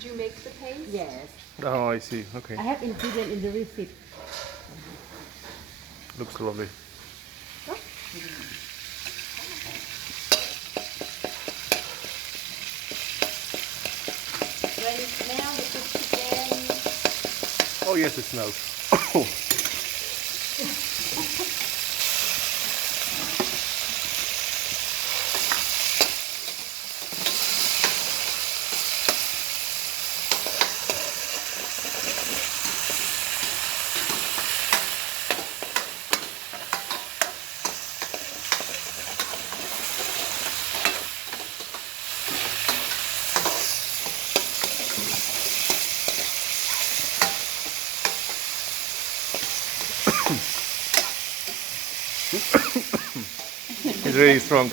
Did you make the paste? Yes. Oh, I see. Okay. I have ingredient in the receipt. Looks lovely. When it smells, you put chicken. Oh yes, it smells. It's really strong.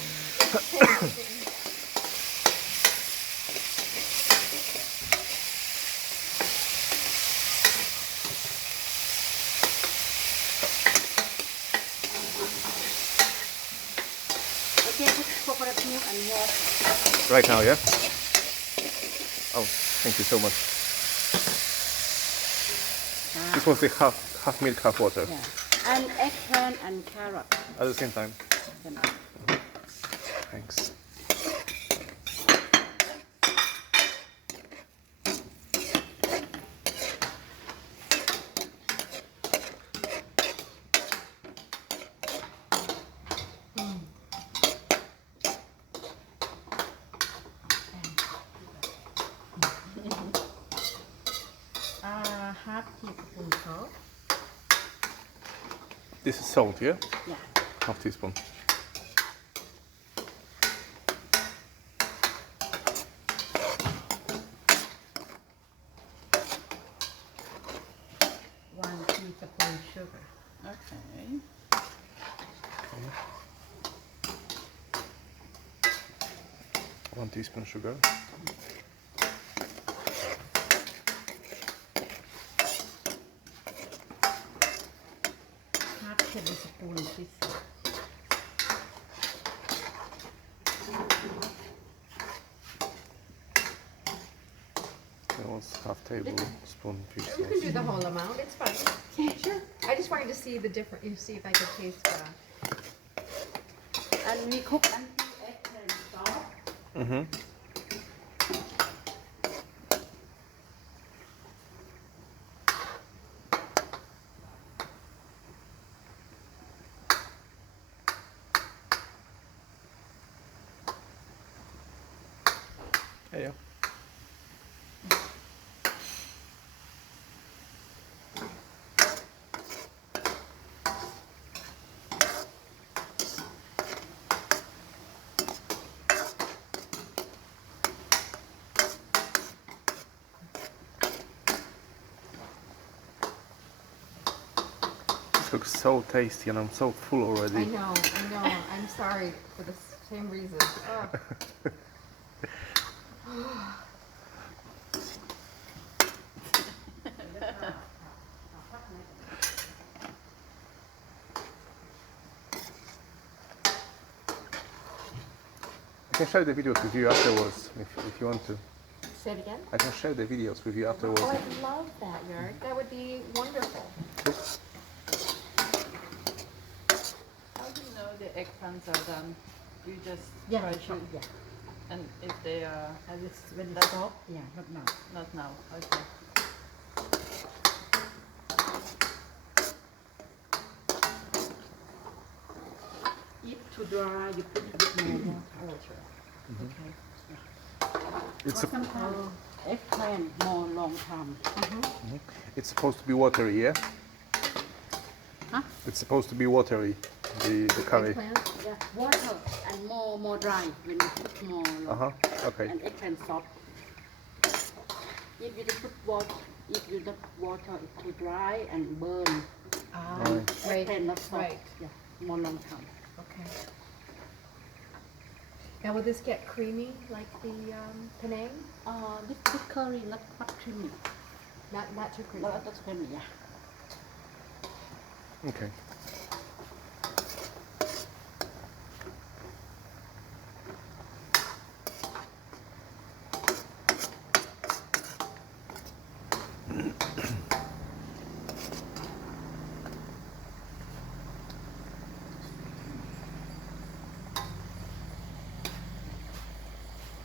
Okay, put coconut milk and water. Right now, yeah? Oh, thank you so much. This was the half milk, half water. Yeah. And eggplant and carrot. At the same time. Thanks. Half teaspoon salt. This is salt, yeah? Yeah. Half teaspoon. One teaspoon sugar. Okay. 1 teaspoon sugar. Half tablespoon pizza. That was half tablespoon fish You can sauce. do the whole amount. It's fine. Yeah, sure. I just wanted to see the different. You see if I could taste. And we cook until eggplant soft. Mm-hmm. Yeah. This looks so tasty and I'm so full I already. know. I'm sorry for the same reason. Oh. I can share the videos with you afterwards if you want to. Say it again. I can share the videos with you afterwards. Oh, I'd love that, Yard. That would be wonderful. How do you know the eggplants are done? You just Yeah, try sure. to, Yeah. and if they are And it's when That's- it's soft. Yeah, not now. not now, okay. If too dry, you put a bit more water. Okay. It's, But sometimes eggplant more long time. it's supposed to be watery, yeah? Huh? It's supposed to be watery, the curry. Eggplant. Yeah, water and more dry when you put more long. Uh-huh, okay. And eggplant soft. If you don't put water, if you don't water, it's too dry and burn. Right. Eggplant not soft. Right. Yeah, more long time. Okay. Now, will this get creamy like the Penang? This curry not creamy. Not too creamy. Not creamy, yeah. Okay.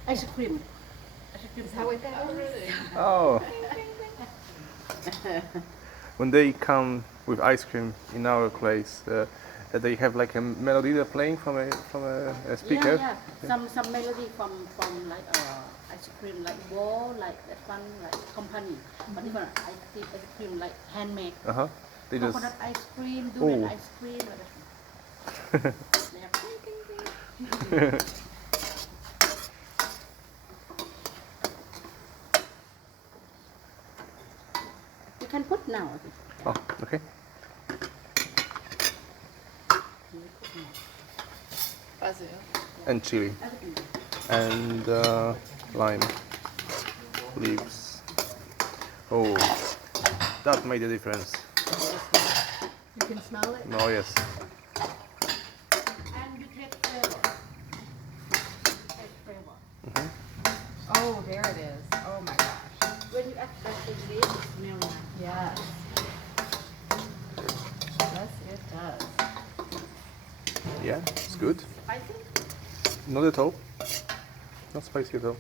Ice cream. Ice cream. Is that what that Oh, is? really? Oh. When they come with ice cream in our place, they have like a melody they're playing from a speaker. Yeah. Some melody from like ice cream like wall like that one like company. But even I think ice cream like handmade. Uh huh. They just. Coconut ice cream, durian Oh. ice cream. Like that. They have ding, ding, ding. You can put now. Oh, okay. Basil. And chili and lime leaves. Oh, that made a difference. You can smell it? Oh yes. And you take flavor. Take flavor. Oh, there it is. Oh my gosh. When you add that ingredient, it smells nice. Yes. Yes, it does. Yeah, it's good. Spicy? Not at all. Not spicy at all.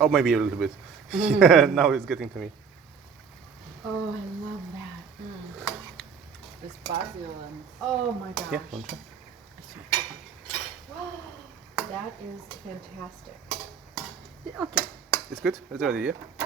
Oh, maybe a little bit. Now it's getting to me. Oh, I love that. This basil and Oh my gosh. Yeah, want to try? That is fantastic. Okay. It's good. It's ready. Yeah.